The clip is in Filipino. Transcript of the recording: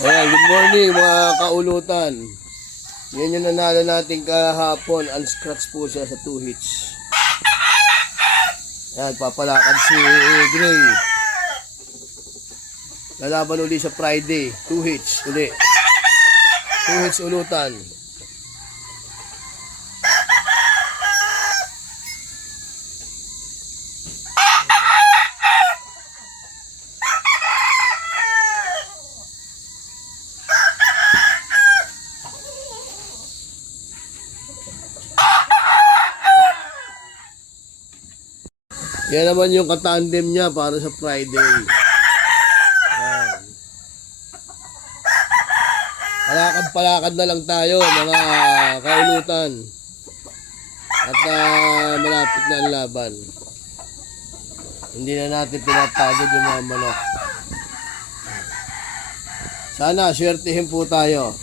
Ayan, good morning mga kaulutan. Yan yung nanalo natin kahapon. Unscratch po siya sa 2 hits. Ayan, papalakad si Gray. Lalaban uli sa Friday. 2 hits uli. 2 hits ulutan. Yan naman yung katandem niya para sa Friday. Palakad-palakad na lang tayo mga kaulutan. At ah, malapit na ang laban. Hindi na natin pinapagod yung mga manok. Sana, swertihin po tayo.